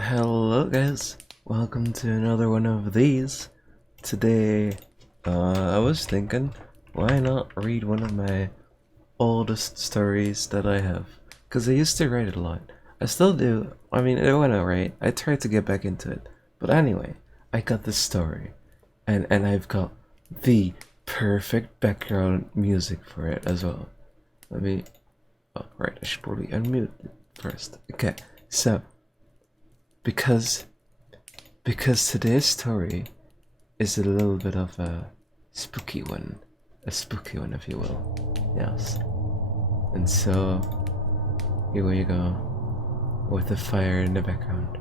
Hello guys, welcome to another one of these. Today, I was thinking, why not read one of my oldest stories that I have? Because I used to write it a lot. I still do. I mean, it went alright. I tried to get back into it. But anyway, I got this story. And I've got the perfect background music for it as well. Let me... Oh, right, I should probably unmute it first. Okay, so... Because today's story is a little bit of a spooky one. A spooky one, if you will. Yes. And so, here we go. With the fire in the background.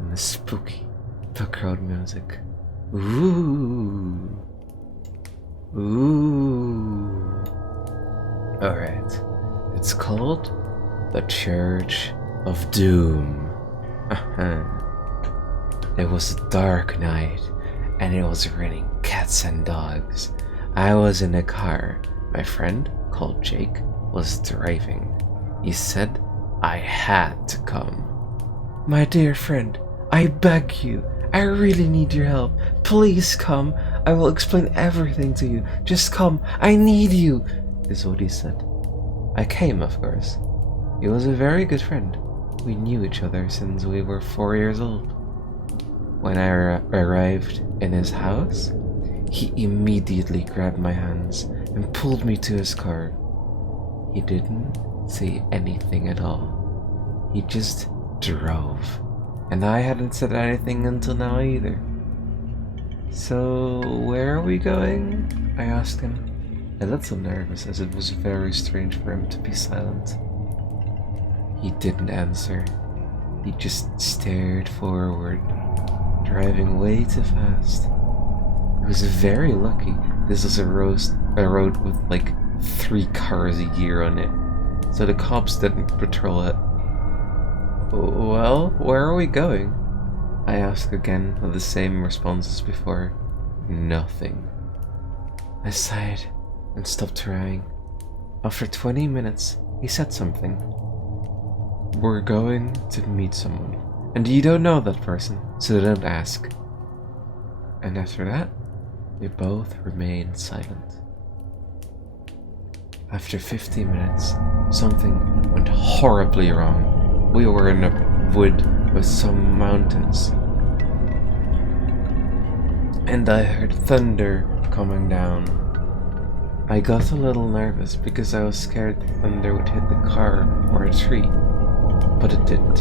And the spooky background music. Ooh. Ooh. Alright. It's called The Church of Doom. It was a dark night, and it was raining cats and dogs. I was in a car. My friend, called Jake, was driving. He said I had to come. My dear friend, I beg you, I really need your help. Please come. I will explain everything to you. Just come. I need you, is what he said. I came, of course. He was a very good friend. We knew each other since we were 4 years old. When I arrived in his house, he immediately grabbed my hands and pulled me to his car. He didn't say anything at all. He just drove. And I hadn't said anything until now either. So, where are we going? I asked him. I looked so nervous as it was very strange for him to be silent. He didn't answer. He just stared forward, driving way too fast. He was very lucky this was a road with like 3 cars a year on it, so the cops didn't patrol it. Well, where are we going? I asked again with the same response as before. Nothing. I sighed and stopped trying. After 20 minutes, he said something. We're going to meet someone, and you don't know that person, so don't ask. And after that, we both remained silent. After 50 minutes, something went horribly wrong. We were in a wood with some mountains, and I heard thunder coming down. I got a little nervous because I was scared the thunder would hit the car or a tree. But it didn't.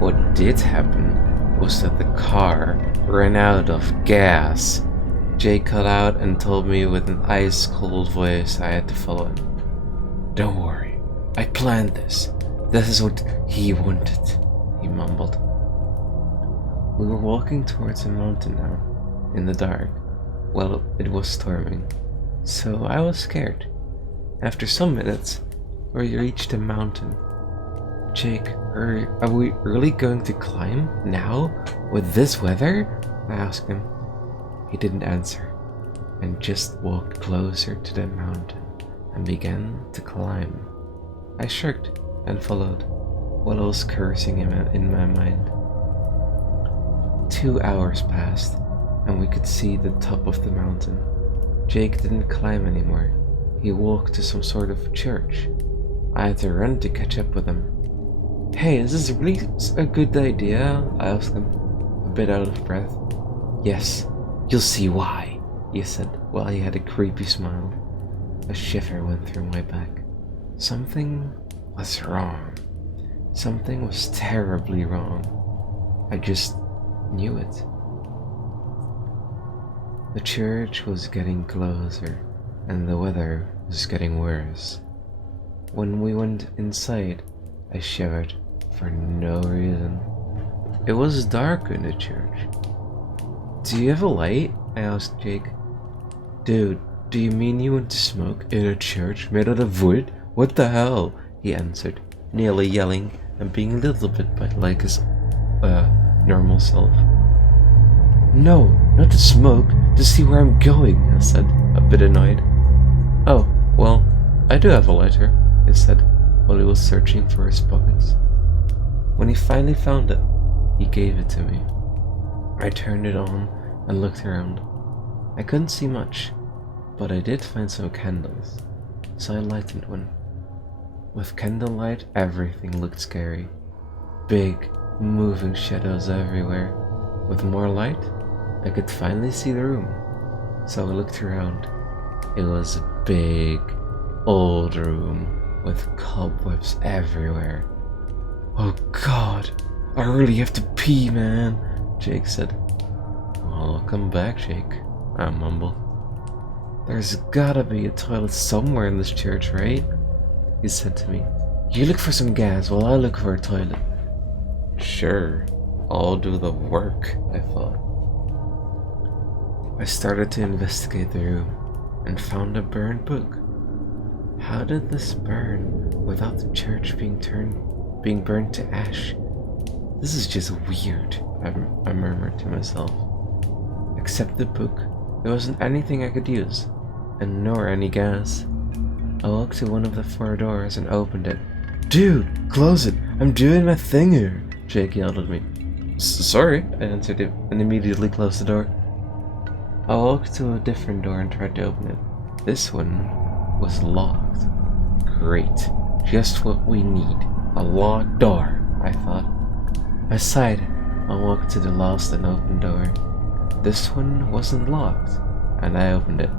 What did happen was that the car ran out of gas. Jake cut out and told me with an ice-cold voice I had to follow him. Don't worry, I planned this. This is what he wanted, he mumbled. We were walking towards a mountain now, in the dark. Well, it was storming, so I was scared. After some minutes, we reached a mountain. Jake, are we really going to climb now? With this weather? I asked him. He didn't answer, and just walked closer to the mountain and began to climb. I shrugged and followed, while I was cursing him in my mind. 2 hours passed, and we could see the top of the mountain. Jake didn't climb anymore. He walked to some sort of church. I had to run to catch up with him. Hey, is this really a good idea? I asked him, a bit out of breath. Yes, you'll see why, he said, while he had a creepy smile. A shiver went through my back. Something was wrong. Something was terribly wrong. I just knew it. The church was getting closer, and the weather was getting worse. When we went inside, I shivered for no reason. It was dark in the church. Do you have a light? I asked Jake. Dude, do you mean you want to smoke in a church made out of wood? What the hell? He answered, nearly yelling and being a little bit like his normal self. No, not to smoke, to see where I'm going, I said, a bit annoyed. Oh, well, I do have a lighter, he said, while he was searching for his pockets. When he finally found it, He gave it to me. I turned it on and looked around. I couldn't see much, but I did find some candles, so I lighted one. With candlelight, everything looked scary. Big, moving shadows everywhere. With more light, I could finally see the room, so I looked around. It was a big, old room with cobwebs everywhere. "Oh God, I really have to pee, man," Jake said. "Well, I'll come back, Jake," I mumbled. "There's gotta be a toilet somewhere in this church, right?" He said to me. "You look for some gas while I look for a toilet." "Sure, I'll do the work," I thought. I started to investigate the room and found a burned book. How did this burn without the church being burned to ash? This is just weird, I murmured to myself. Except the book, there wasn't anything I could use, and nor any gas. I walked to one of the 4 doors and opened it. "Dude, close it! I'm doing my thing here!" Jake yelled at me. "Sorry," I answered it and immediately closed the door. I walked to a different door and tried to open it. This one was locked. Great, just what we need. A locked door, I thought. I sighed and walked to the last and open door. This one wasn't locked, and I opened it.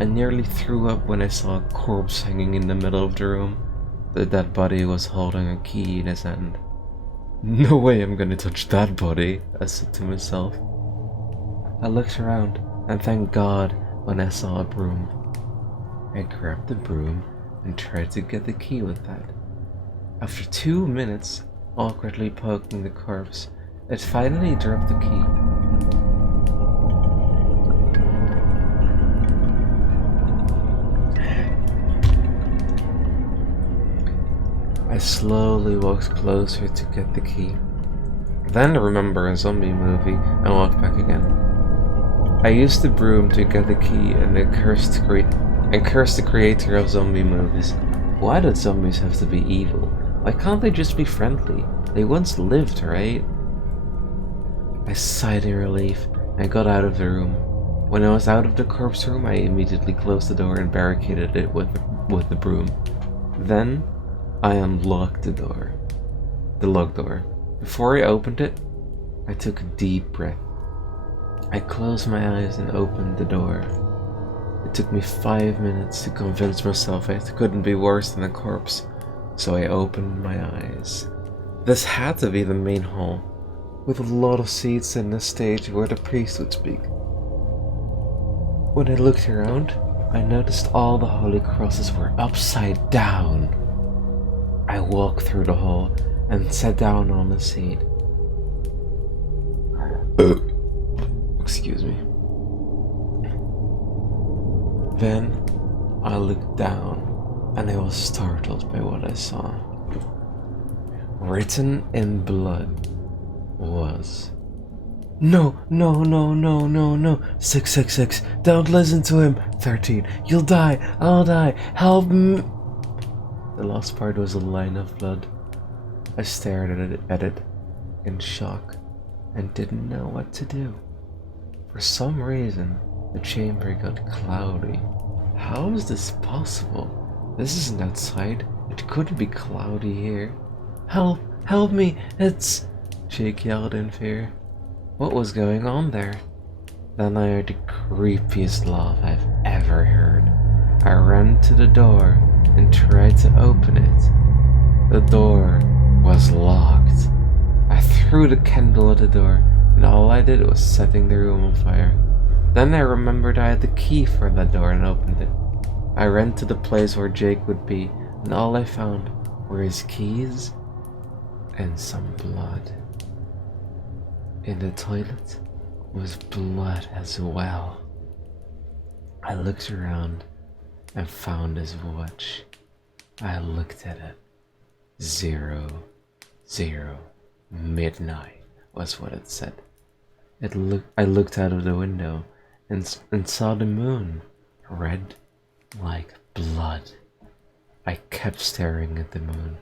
I nearly threw up when I saw a corpse hanging in the middle of the room. The dead body was holding a key in his hand. "No way I'm gonna touch that body," I said to myself. I looked around and thanked God when I saw a broom. I grabbed the broom and tried to get the key with that. After 2 minutes, awkwardly poking the corpse, it finally dropped the key. I slowly walked closer to get the key. Then I remembered a zombie movie and walked back again. I used the broom to get the key and cursed the creator of zombie movies. Why did zombies have to be evil? Why can't they just be friendly? They once lived, right? I sighed in relief and got out of the room. When I was out of the corpse room, I immediately closed the door and barricaded it with the broom. Then I unlocked the locked door. Before I opened it, I took a deep breath. I closed my eyes and opened the door. It took me 5 minutes to convince myself it couldn't be worse than a corpse, so I opened my eyes. This had to be the main hall, with a lot of seats and a stage where the priest would speak. When I looked around, I noticed all the holy crosses were upside down. I walked through the hall and sat down on a seat. Excuse me. Then I looked down and I was startled by what I saw. Written in blood was, "No, no, no, no, no, no. 666. Don't listen to him. 13. You'll die. I'll die. Help me." The last part was a line of blood. I stared at it in shock and didn't know what to do. For some reason, the chamber got cloudy. How is this possible? This isn't outside. It couldn't be cloudy here. "Help! Help me! It's..." Jake yelled in fear. What was going on there? Then I heard the creepiest laugh I've ever heard. I ran to the door and tried to open it. The door was locked. I threw the candle at the door, and all I did was setting the room on fire. Then I remembered I had the key for that door and opened it. I ran to the place where Jake would be, and all I found were his keys and some blood. In the toilet was blood as well. I looked around and found his watch. I looked at it. 00 midnight was what it said. I looked out of the window and saw the moon, red like blood. I kept staring at the moon.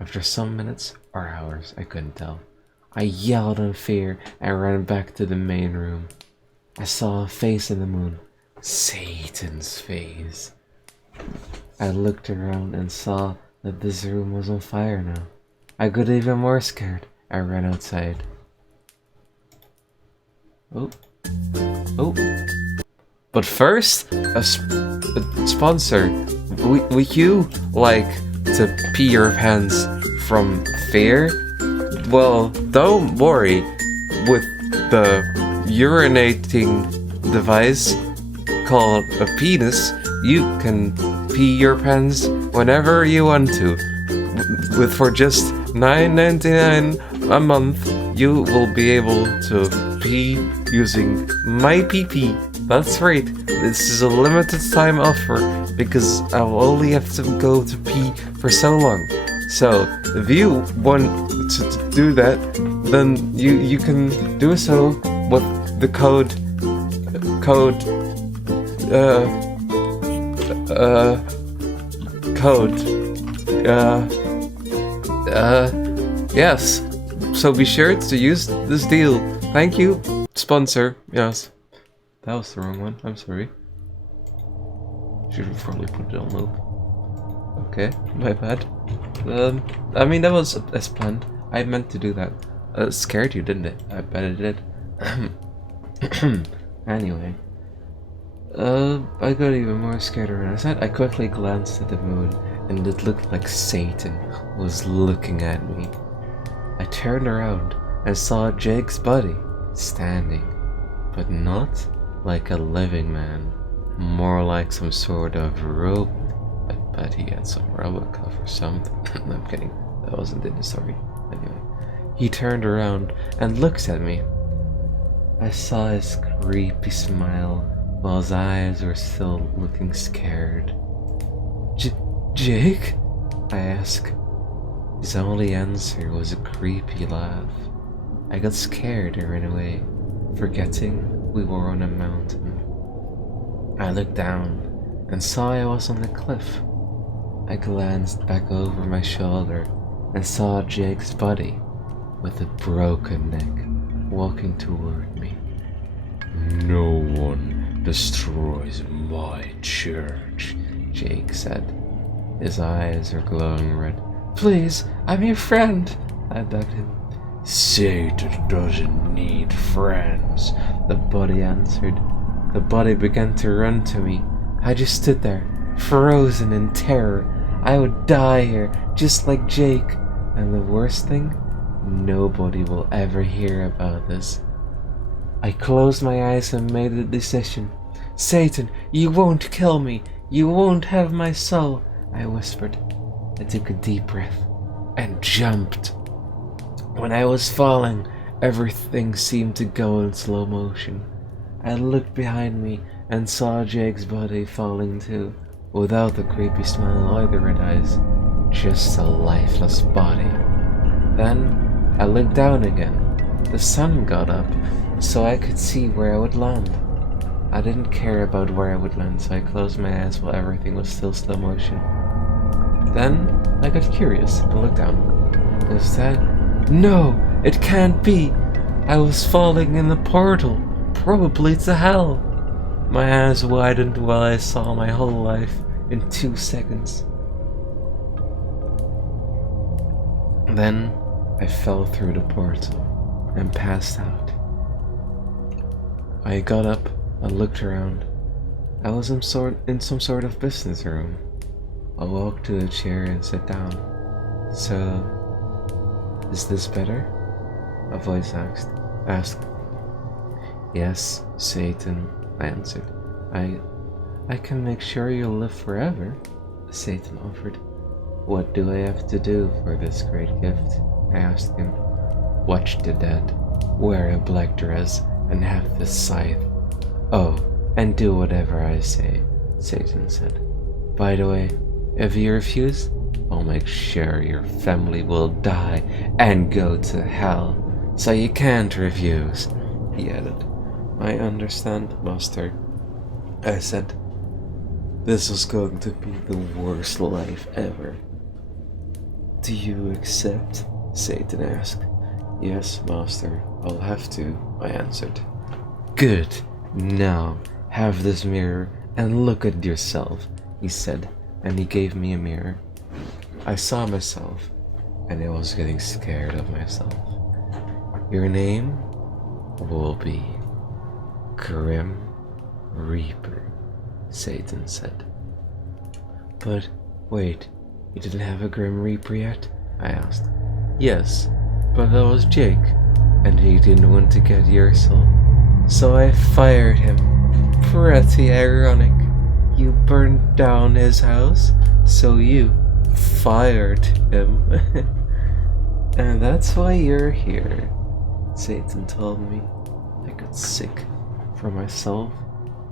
After some minutes or hours, I couldn't tell, I yelled in fear and ran back to the main room. I saw a face in the moon. Satan's face. I looked around and saw that this room was on fire now. I got even more scared. I ran outside. Oh. Oh. But first, a sponsor. Would you like to pee your pants from fear? Well, don't worry. With the urinating device called a penis, you can pee your pants whenever you want to. With for just $9.99 a month, you will be able to pee using my pee. That's right. This is a limited time offer because I'll only have to go to pee for so long. So if you want to do that, then you can do so with the code yes. So be sure to use this deal. Thank you, sponsor. Yes. That was the wrong one. I'm sorry. Should have probably put it on loop. Okay, my bad. I mean, that was as planned. I meant to do that. Scared you, didn't it? I bet it did. Anyway. I got even more scared around. I quickly glanced at the moon, and it looked like Satan was looking at me. I turned around and saw Jake's body standing, but not like a living man, more like some sort of robot. I bet he had some Robocop or something. No, I'm kidding. That wasn't in the story. Anyway, he turned around and looked at me. I saw his creepy smile while his eyes were still looking scared. Jake? I asked. His only answer was a creepy laugh. I got scared and ran away, forgetting we were on a mountain. I looked down and saw I was on the cliff. I glanced back over my shoulder and saw Jake's body with a broken neck walking toward me. No one destroys my church, Jake said. His eyes are glowing red. Please, I'm your friend, I begged him. Satan doesn't need friends, the body answered. The body began to run to me. I just stood there, frozen in terror. I would die here, just like Jake. And the worst thing, nobody will ever hear about this. I closed my eyes and made a decision. Satan, you won't kill me. You won't have my soul, I whispered. I took a deep breath and jumped. When I was falling, everything seemed to go in slow motion. I looked behind me and saw Jake's body falling too, without the creepy smile or the red eyes, just a lifeless body. Then I looked down again. The sun got up, so I could see where I would land. I didn't care about where I would land, so I closed my eyes while everything was still slow motion. Then I got curious and looked down. Was that? No, it can't be. I was falling in the portal, probably to hell. My eyes widened while I saw my whole life in 2 seconds. Then I fell through the portal and passed out. I got up and looked around. I was in some sort of business room. I walked to a chair and sat down. So, is this better? A voice asked. Yes, Satan, I answered. I can make sure you'll live forever, Satan offered. What do I have to do for this great gift? I asked him. Watch the dead, wear a black dress, and have this scythe. Oh, and do whatever I say, Satan said. By the way, if you refuse, I'll make sure your family will die and go to hell, so you can't refuse, he added. I understand, Master, I said. This was going to be the worst life ever. Do you accept? Satan asked. Yes, master, I'll have to, I answered. Good. Now, have this mirror and look at yourself, he said, and he gave me a mirror. I saw myself, and I was getting scared of myself. Your name will be Grim Reaper, Satan said. But wait, you didn't have a Grim Reaper yet? I asked. Yes, but that was Jake, and he didn't want to get your soul. So I fired him. Pretty ironic. You burned down his house, so you fired him. And that's why you're here, Satan told me. I got sick from myself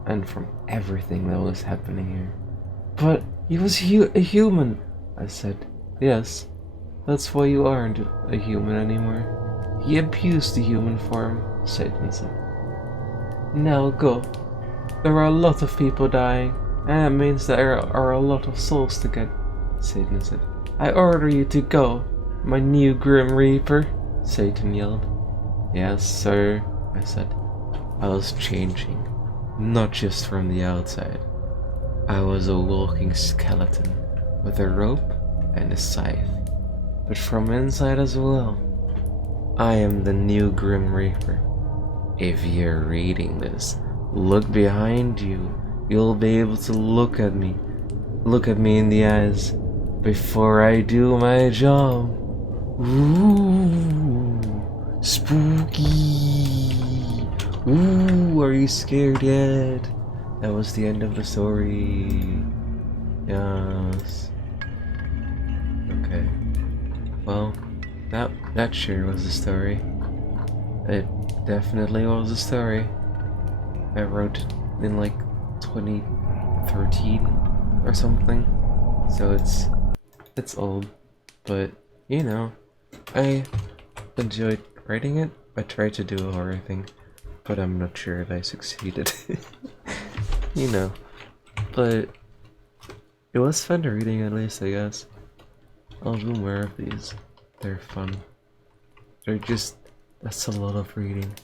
and from everything that was happening here. But he was a human, I said. Yes, that's why you aren't a human anymore. He abused the human form, Satan said. Now go. There are a lot of people dying, and that means there are a lot of souls to get, Satan said. I order you to go, my new Grim Reaper, Satan yelled. Yes, sir, I said. I was changing, not just from the outside. I was a walking skeleton with a rope and a scythe, but from inside as well. I am the new Grim Reaper. If you're reading this, look behind you. You'll be able to look at me in the eyes before I do my job. Ooh, spooky. Ooh, are you scared yet? That was the end of the story. Yes. Okay. Well, that sure was a story. It definitely was a story. I wrote it in like 2013 or something. So it's old, but you know, I enjoyed writing it. I tried to do a horror thing, but I'm not sure if I succeeded. You know, but it was fun reading at least, I guess. I'll do more of these. They're fun. That's a lot of reading.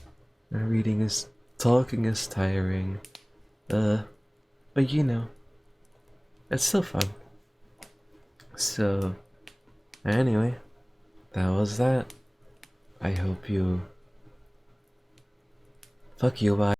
And talking is tiring. But you know, it's still fun. So, anyway, that was that. I hope you... Fuck you, bye.